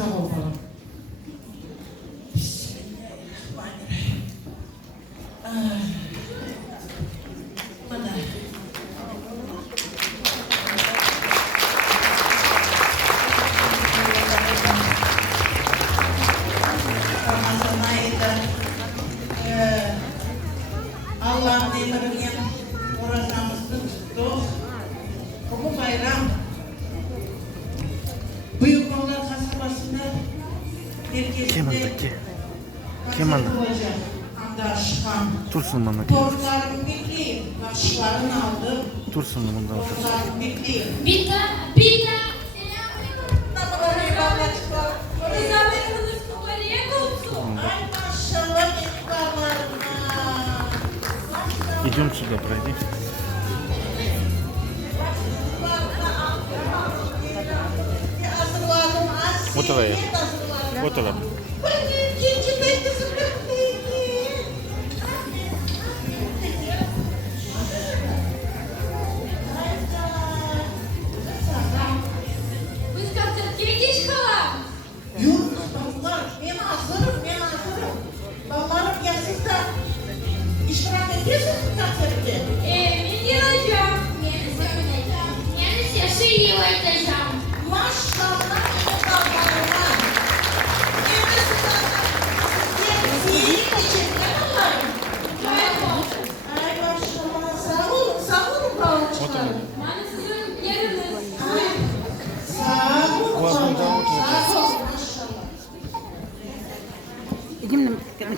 Sağ ol bakalım. Allah'ın emriyle oranımızı tuttuk. Bu bayram Büyükoğlu kasabasında herkesinde Kim aldı? Andaşkan. Tursun Mehmet. Torunlarım bitti. Başlarını aldım. Tursun Mehmet. Torunlarım bitti. Bita. Ay maşallah ekbarlarına. Идем сюда, пройди. Вот туда я. Вот туда.